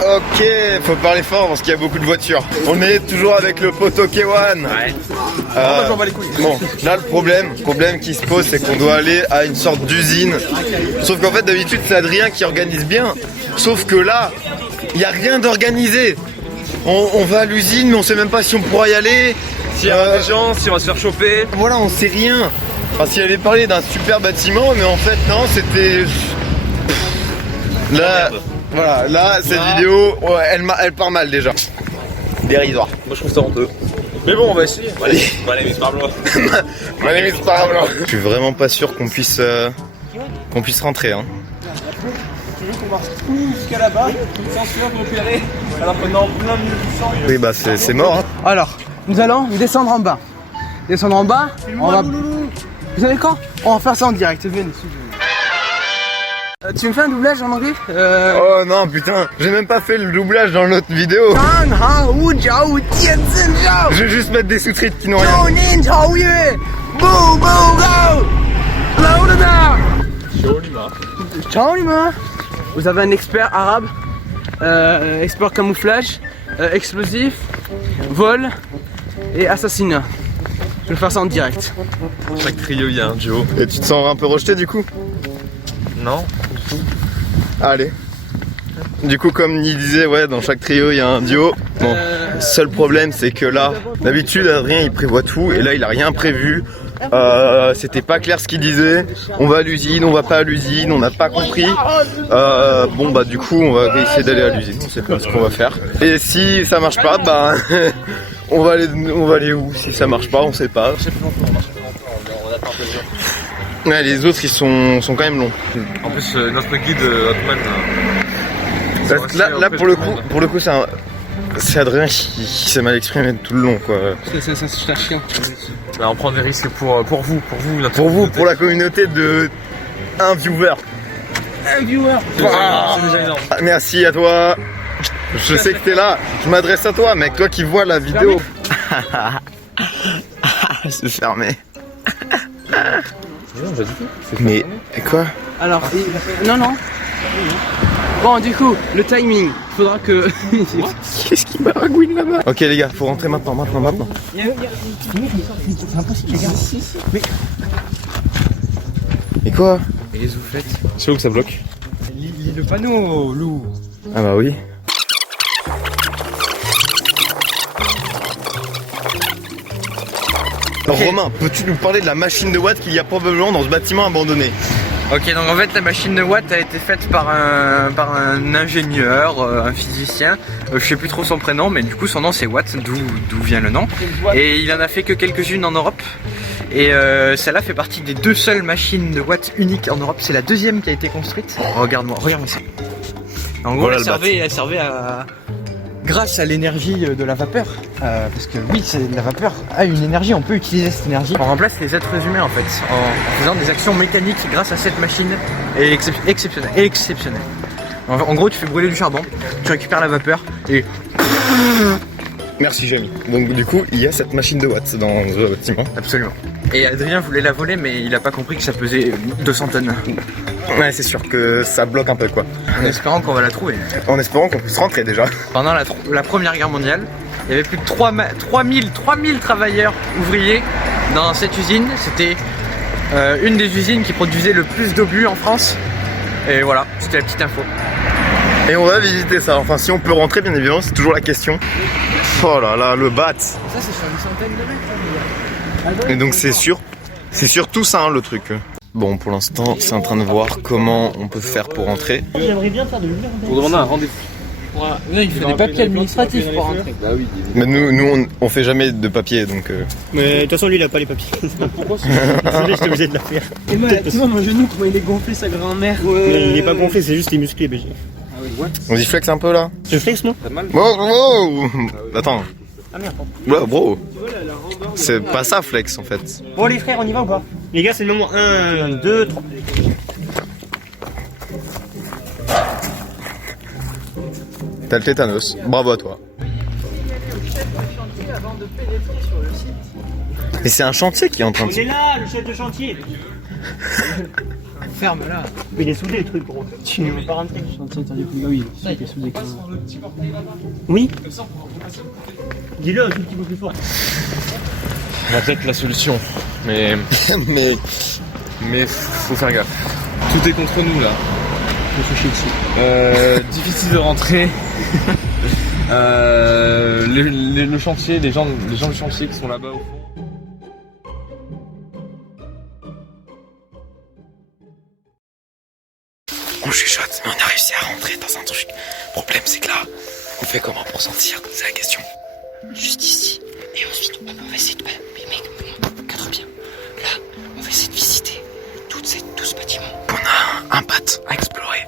Ok, faut parler fort parce qu'il y a beaucoup de voitures. On est toujours avec le poteau K1. Ouais. Bon, là le problème qui se pose, c'est qu'on doit aller à une sorte d'usine. Sauf qu'en fait d'habitude c'est Adrien qui organise bien. Sauf que là, il n'y a rien d'organisé. On va à l'usine mais on sait même pas si on pourra y aller. S'il y a des gens, si on va se faire choper. Voilà, on sait rien. Parce qu'il allait parler d'un super bâtiment, mais en fait non, c'était... Là, voilà, là cette vidéo, ouais, elle part mal déjà. Dérisoire. Moi je trouve ça honteux. Mais bon, on va essayer. Allez, Miss Pablo. Allez, Miss Pablo. Je suis vraiment pas sûr qu'on puisse rentrer. Hein. Tu veux qu'on marche tout jusqu'à là-bas, sans se faire repérer, alors qu'on est en plein milieu du champ. Oui, bah c'est mort. Hein. Alors, nous allons descendre en bas. Descendre en bas, on va... Vous savez quoi? On va faire ça en direct, venez. Tu me fais un doublage en anglais? Oh non, putain, j'ai même pas fait le doublage dans l'autre vidéo. Je vais juste mettre des sous-titres qui n'ont rien. Vous avez un expert arabe, expert camouflage, explosif, vol et assassinat. Je vais faire ça en direct. Chaque trio, il y a un duo. Et tu te sens un peu rejeté du coup? Non. Allez. Du coup, comme il disait, ouais, dans chaque trio il y a un duo. Bon, seul problème c'est que là, d'habitude Adrien il prévoit tout et là il a rien prévu. C'était pas clair ce qu'il disait. On va à l'usine, on va pas à l'usine, on n'a pas compris. Bon bah du coup on va essayer d'aller à l'usine, on sait pas ce qu'on va faire. Et si ça marche pas, bah on va aller où? Si ça marche pas, on sait pas. Ouais, les autres ils sont quand même longs. En plus notre guide Hotman. Là pour le coup c'est Adrien qui s'est mal exprimé tout le long quoi. C'est un chien. Bah, on prend des risques pour vous, Pour la communauté de un viewer. Un viewer. C'est déjà énorme. Merci à toi. Je sais que t'es là. Je m'adresse à toi, mec. Toi qui vois la vidéo. C'est fermé. Mais quoi? Alors, non. Bon, du coup, le timing. Faudra que. Qu'est-ce qui baragouine là-bas? Ok les gars, faut rentrer maintenant. C'est impossible, les gars. Et quoi? Et les ouflettes. C'est où que ça bloque? Lis le panneau, loup. Ah bah oui. Okay. Romain, peux-tu nous parler de la machine de Watt qu'il y a probablement dans ce bâtiment abandonné? Ok, donc en fait la machine de Watt a été faite par un ingénieur, un physicien, je sais plus trop son prénom, mais du coup son nom c'est Watt, d'où vient le nom. Et il en a fait que quelques-unes en Europe. Et celle-là fait partie des 2 seules machines de Watt uniques en Europe, c'est la 2e qui a été construite. Oh, regarde-moi ça. En gros, voilà, elle servait à... Grâce à l'énergie de la vapeur, parce que oui, la vapeur a une énergie, on peut utiliser cette énergie. On remplace les êtres humains en fait, en faisant des actions mécaniques grâce à cette machine et exceptionnelle. En gros, tu fais brûler du charbon, tu récupères la vapeur et... Merci Jamie. Donc du coup, il y a cette machine de Watt dans le bâtiment. Absolument. Et Adrien voulait la voler, mais il a pas compris que ça pesait 200 tonnes. Ouais, c'est sûr que ça bloque un peu quoi. En espérant qu'on va la trouver. En espérant qu'on puisse rentrer déjà. Pendant la Première Guerre mondiale, il y avait plus de 3000 travailleurs ouvriers dans cette usine. C'était une des usines qui produisait le plus d'obus en France. Et voilà, c'était la petite info. Et on va visiter ça. Enfin, si on peut rentrer, bien évidemment, c'est toujours la question. Oh là là, le bat. Ça, c'est sur une centaine de mètres. Et donc c'est surtout ça hein, le truc. Bon, pour l'instant, c'est en train de voir comment on peut faire pour rentrer. J'aimerais bien faire de lumière. Pour demander un rendez-vous. Non, il faut des papiers administratifs pour rentrer. Bah oui. Mais nous on fait jamais de papier, donc... Mais de toute façon, lui, il a pas les papiers. Pourquoi J'étais obligé de la faire. Et moi, tu vois, mon genou, comment il est gonflé, sa grand-mère. Mais il est pas gonflé, c'est juste les musclés, BG. On dit flex un peu là. Je flex, moi? Wow. Attends. Ah merde, pardon. Ouais, bro. C'est pas ça flex en fait. Bon, les frères, on y va ou pas? Les gars, c'est le moment 1, 2, 3. T'as le tétanos. Bravo à toi. Mais c'est un chantier qui est en train de On se... est là, le chef de chantier. Ferme là. Mais il est soudé le truc, gros. Tu ne veux pas rentrer. Oui, c'était soudé quand même. Oui. Dis-le un tout petit peu plus fort. On a peut-être la solution, mais faut faire gaffe. Tout est contre nous là. Je me fais chier dessus. Difficile de rentrer. Le chantier, les gens du chantier qui sont là-bas au fond. On chuchote, mais on a réussi à rentrer dans un truc. Le problème, c'est que là, on fait comment pour sortir? C'est la question. Juste ici. Et ensuite, on va essayer de... Mais mec, cadre bien. Là, on va essayer de visiter tout ce bâtiment. On a un bat à explorer.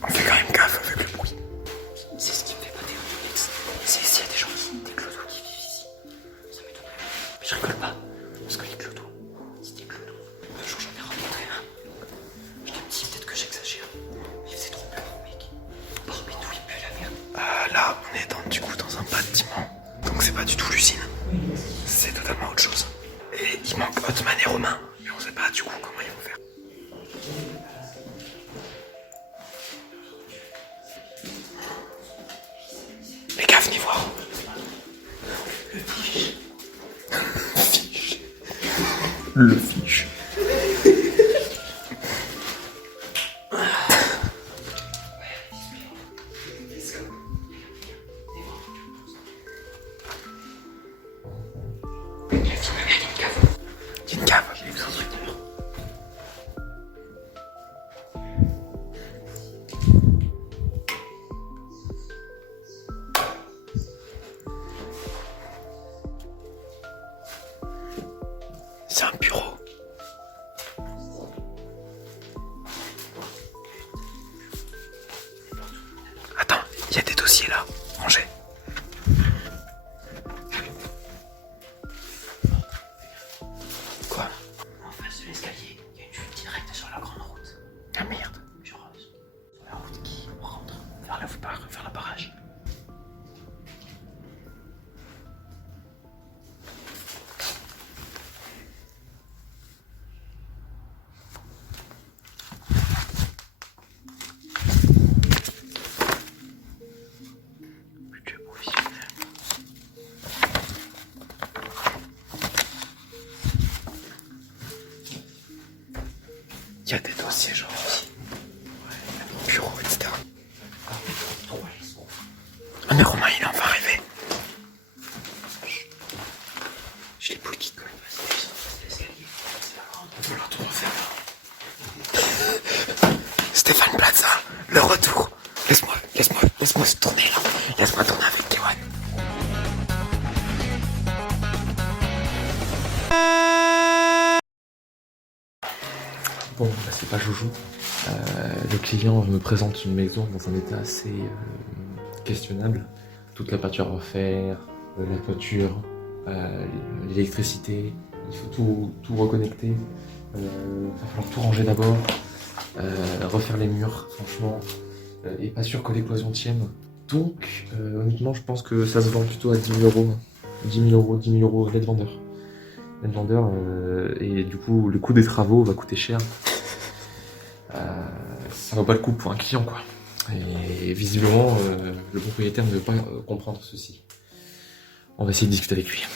On fait quand même gaffe avec le bruit. C'est ce qui me fait pas des réflexes. C'est s'il y a des gens ici, des clodos qui vivent ici. Ça m'étonnerait. Mais je rigole pas. Parce que les clodos, c'est des clodos. Un jour j'en ai rencontré un. J'étais petit, peut-être que j'exagère. Mais il faisait trop peur, mec. Oh, mais d'où il pue la merde. Là, on est du coup dans un bâtiment. Donc c'est pas du tout l'usine. C'est totalement autre chose. Et il manque Hotman et Romain. Mais on sait pas du coup comment ils vont faire. Les gars, venez voir. Le fiche. Le fiche. Il y a une cave. C'est un bureau. Attends, il y a des dossiers là, rangés. Quoi? En face de l'escalier, il y a une chute directe sur la grande route. Ah merde. Sur la route qui rentre vers la barrage. Budget professionnel. Il y a des dossiers genre ici. Ouais, bureau, etc. Ah mais Romain il est enfin arrivé. J'ai les poules qui collent. Il va falloir tout refaire là. Stéphane Plaza, le retour. Laisse-moi se tourner là. Laisse-moi tourner avec Kewan. Bon, bah, c'est pas Joujou. Le client me présente une maison dans un état assez questionnable. Toute la peinture à refaire, la toiture, l'électricité. Il faut tout reconnecter. Il va falloir tout ranger d'abord. Refaire les murs, franchement. Et pas sûr que les cloisons tiennent. Donc, honnêtement, je pense que ça se vend plutôt à 10 000 euros. 10 000 euros net vendeur. Net vendeur, et du coup, le coût des travaux va coûter cher. Ça vaut pas le coup pour un client, quoi. Et visiblement, le propriétaire ne veut pas comprendre ceci. On va essayer de discuter avec lui.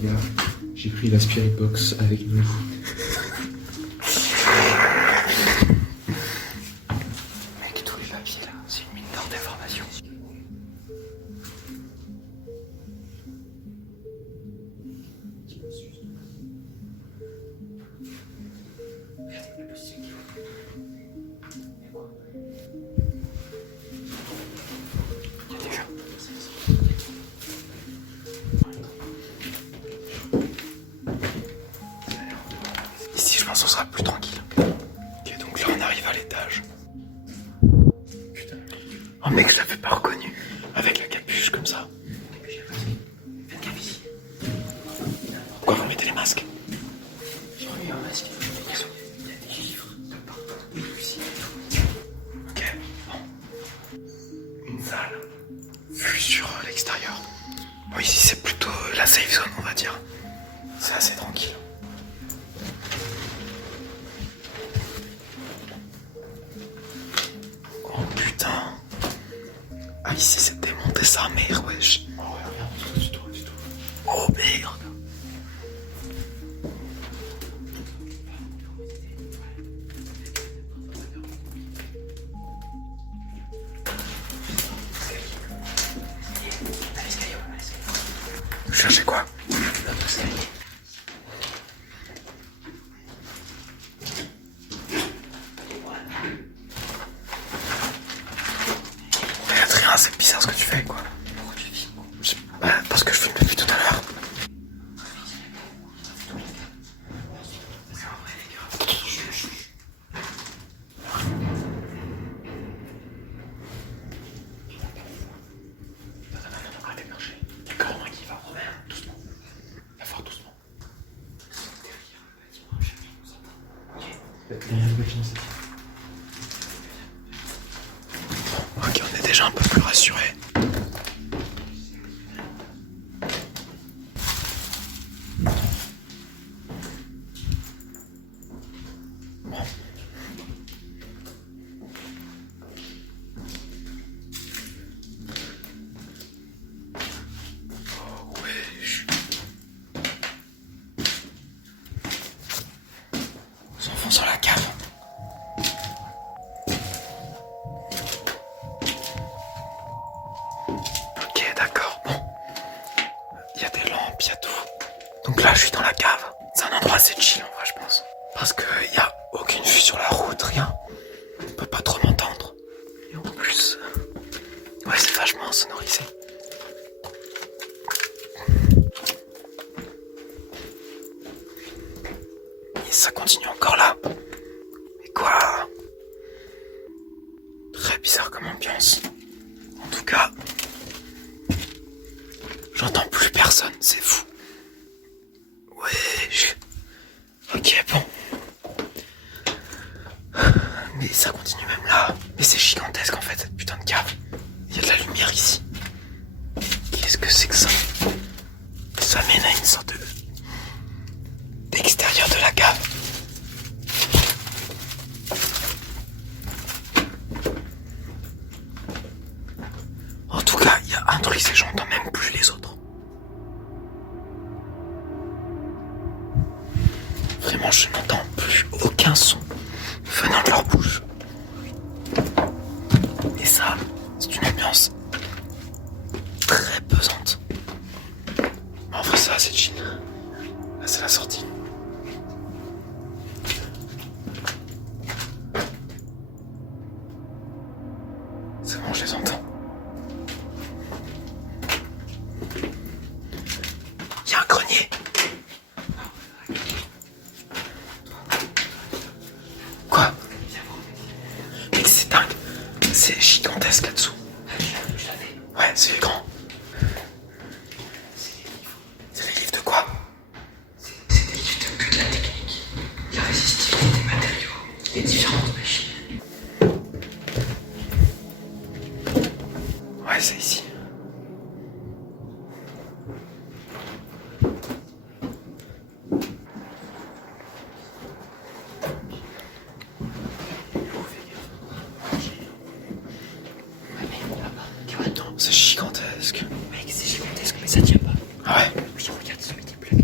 les gars, j'ai pris la Spirit Box avec nous. Avec tous les papiers là, c'est une mine d'or d'informations. Ici, je pense qu'on sera plus tranquille. Ok, donc là, on arrive à l'étage. Oh mec, je l'avais pas reconnu. Avec la capuche comme ça. Pourquoi vous mettez les masques? J'ai remis un masque. Il y a des livres de partout, des fusils et tout. Ok, bon. Une salle. Vue sur l'extérieur. Bon, ici, c'est plutôt la safe zone, on va dire. C'est assez tranquille. Oh putain. Ah, ici, c'est démonté sa mère, wesh. Oh, regarde, du tout. Oh merde. Vous cherchez quoi? Regarde rien, c'est bizarre ce que tu fais quoi. Pourquoi tu filmes? Bah, parce que je filme depuis tout à l'heure. Arrêtez de marcher. Il y a carrément qui va. Doucement. Va voir doucement. Ok, on est déjà un peu plus rassurés. Bon. Oh wesh. On s'enfonce dans la cave. Ok, d'accord, bon. Il y a des lampes, il y a tout. Donc là, je suis dans la cave. C'est un endroit assez chill en vrai, je pense. Parce qu'il n'y a aucune vue sur la route, rien. On peut pas trop m'entendre. Et en plus, ouais, c'est vachement sonorisé. Et ça continue encore là. Et quoi? Très bizarre comme ambiance. En tout cas, j'entends plus personne, c'est fou. Ouais, ok, bon. Mais ça continue même là. Mais c'est gigantesque en fait, cette putain de cave. Il y a de la lumière ici. Qu'est-ce que c'est que ça? Ça mène à une sorte d'extérieur de la cave. En tout cas, il y a un truc, c'est que j'entends même plus les autres. Vraiment, je n'entends plus aucun son venant de leur bouche. Et ça, c'est une ambiance très pesante. Mais en vrai, ça, c'est chill. Là, c'est la sortie. C'est bon, je les entends. Il y a un grenier. Quoi? Mais c'est dingue. C'est gigantesque là-dessous. Ouais, c'est grand. C'est les livres de quoi? C'est des livres de la technique, la résistivité des matériaux, les différentes machines. Ouais, c'est ici. C'est gigantesque. Mec, c'est gigantesque, mais ça tient pas. Ah ouais? Oui, regarde ce multiple.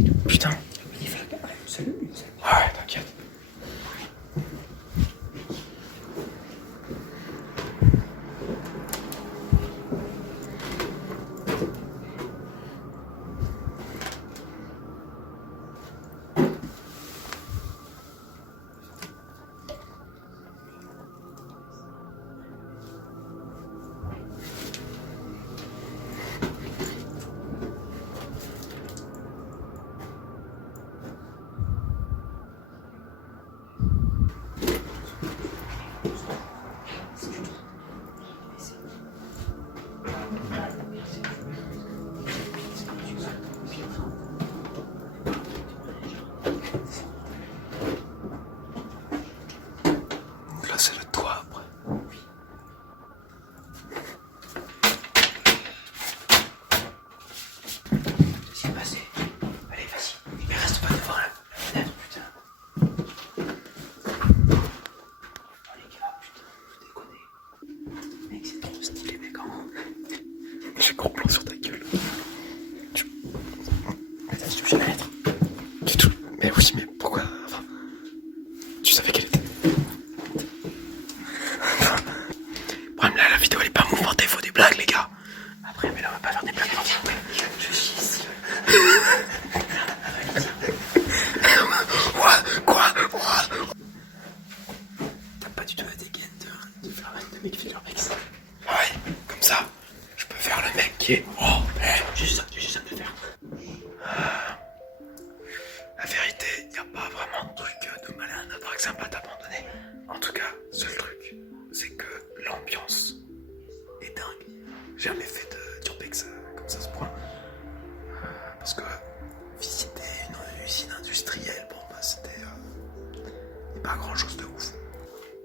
pas grand chose de ouf.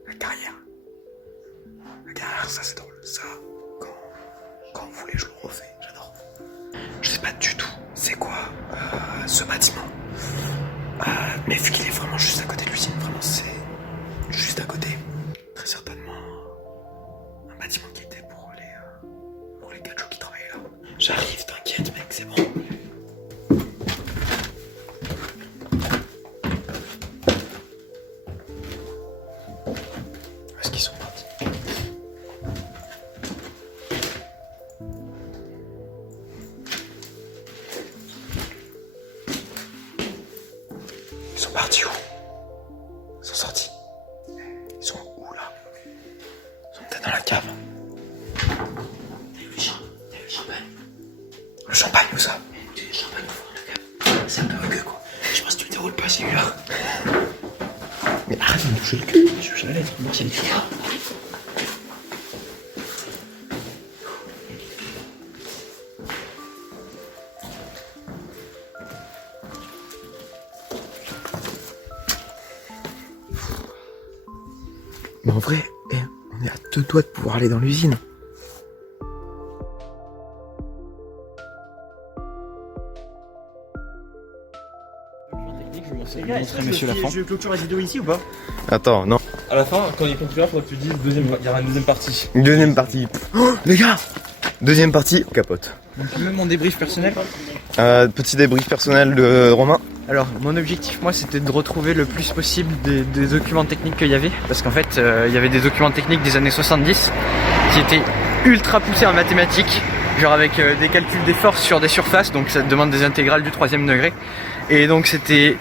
La carrière. La carrière, ça c'est drôle. Ça, quand vous voulez, je le refais. J'adore. Je sais pas du tout c'est quoi ce bâtiment. Mais vu qu'il est vraiment juste à côté de l'usine, vraiment c'est juste à côté. Très certainement un bâtiment qui était pour les gars qui travaillaient là. J'arrive, t'inquiète mec, c'est bon. Où est-ce qu'ils sont partis? Ils sont partis où? Ils sont sortis. Ils sont où là? Ils sont peut-être dans la cave. T'as vu le champagne? Le champagne où ça? Le champagne au fond de la cave. C'est un peu rugueux quoi. Je sais pas si tu me déroules pas celui-là. Mais arrête de me toucher le cul. Je suis allé voir s'il y a des filles. Mais en vrai, on est à 2 doigts de pouvoir aller dans l'usine. Les gars, est-ce que je clôture la vidéo ici ou pas? Attends, non. À la fin, quand il conclura, il faudra que tu dises il y aura une deuxième partie. Deuxième partie. Oh, les gars! Deuxième partie, capote. Même mon débrief personnel. Petit débrief personnel de Romain. Alors, mon objectif, moi, c'était de retrouver le plus possible des documents techniques qu'il y avait. Parce qu'en fait, il y avait des documents techniques des années 70 qui étaient ultra poussés en mathématiques. Genre avec des calculs des forces sur des surfaces, donc ça demande des intégrales du 3e degré. Et donc c'était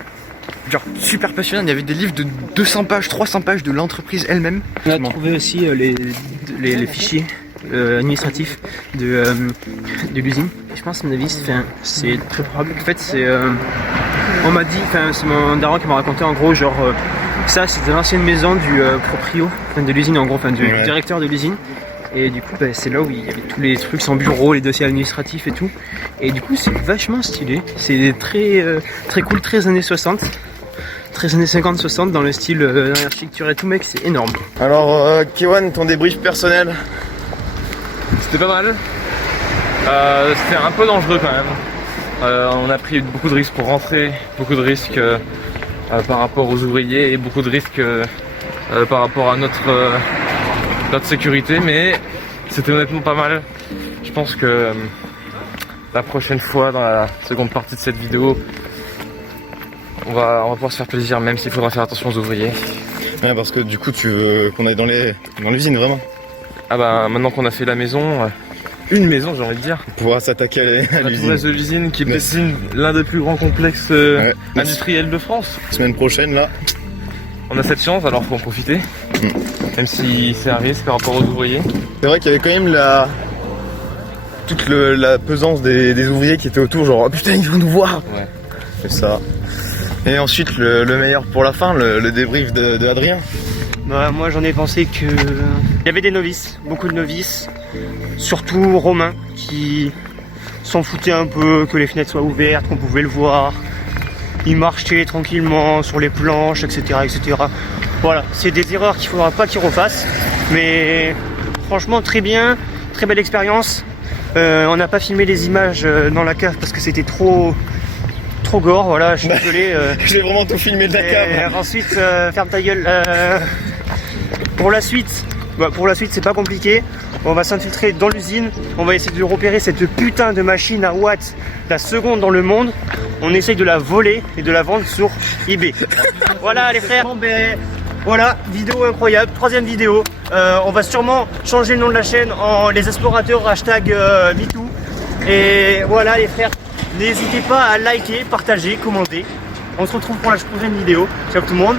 genre super passionnant. Il y avait des livres de 200 pages, 300 pages de l'entreprise elle-même. On a trouvé aussi les fichiers administratifs de l'usine. Je pense, à mon avis, c'est très probable. En fait, on m'a dit, c'est mon daron qui m'a raconté en gros, genre, ça c'était l'ancienne maison du proprio, de l'usine en gros, du directeur de l'usine. Et du coup, c'est là où il y avait tous les trucs, son bureau, les dossiers administratifs et tout. Et du coup, c'est vachement stylé. C'est très, très cool, très années 60. Très années 50-60 dans le style architecture et tout, mec, c'est énorme. Alors, Kewan, ton débrief personnel? C'était pas mal. C'était un peu dangereux quand même. On a pris beaucoup de risques pour rentrer, beaucoup de risques par rapport aux ouvriers et beaucoup de risques par rapport à notre sécurité, mais c'était honnêtement pas mal. Je pense que la prochaine fois, dans la seconde partie de cette vidéo, on va pouvoir se faire plaisir, même s'il faudra faire attention aux ouvriers. Ouais, parce que du coup, tu veux qu'on aille dans l'usine, vraiment? Ah bah, maintenant qu'on a fait la maison, une maison j'ai envie de dire, On pourra s'attaquer à la l'usine. touriste de l'usine qui dessine l'un des plus grands complexes industriels de France. Semaine prochaine, là. On a cette chance, alors faut en profiter. Même si c'est un risque par rapport aux ouvriers. C'est vrai qu'il y avait quand même toute la pesance des ouvriers qui étaient autour, genre oh putain ils vont nous voir. Ouais. C'est ça. Et ensuite le meilleur pour la fin, le débrief de Adrien. Bah, moi j'en ai pensé que il y avait des novices, beaucoup de novices, surtout Romain qui s'en foutait un peu que les fenêtres soient ouvertes, qu'on pouvait le voir. Il marchait tranquillement sur les planches, etc. etc. Voilà, c'est des erreurs qu'il ne faudra pas qu'il refasse. Mais franchement très bien, très belle expérience. On n'a pas filmé les images dans la cave parce que c'était trop gore, voilà, je suis désolé. J'ai vraiment tout filmé de la cave. Ensuite, ferme ta gueule. Pour la suite, c'est pas compliqué. On va s'infiltrer dans l'usine. On va essayer de repérer cette putain de machine à watts, la seconde dans le monde. On essaye de la voler et de la vendre sur eBay. Voilà les frères. Bon, voilà, vidéo incroyable, 3e vidéo. On va sûrement changer le nom de la chaîne en les explorateurs #MeToo. Et voilà les frères, n'hésitez pas à liker, partager, commenter. On se retrouve pour la prochaine vidéo. Ciao tout le monde.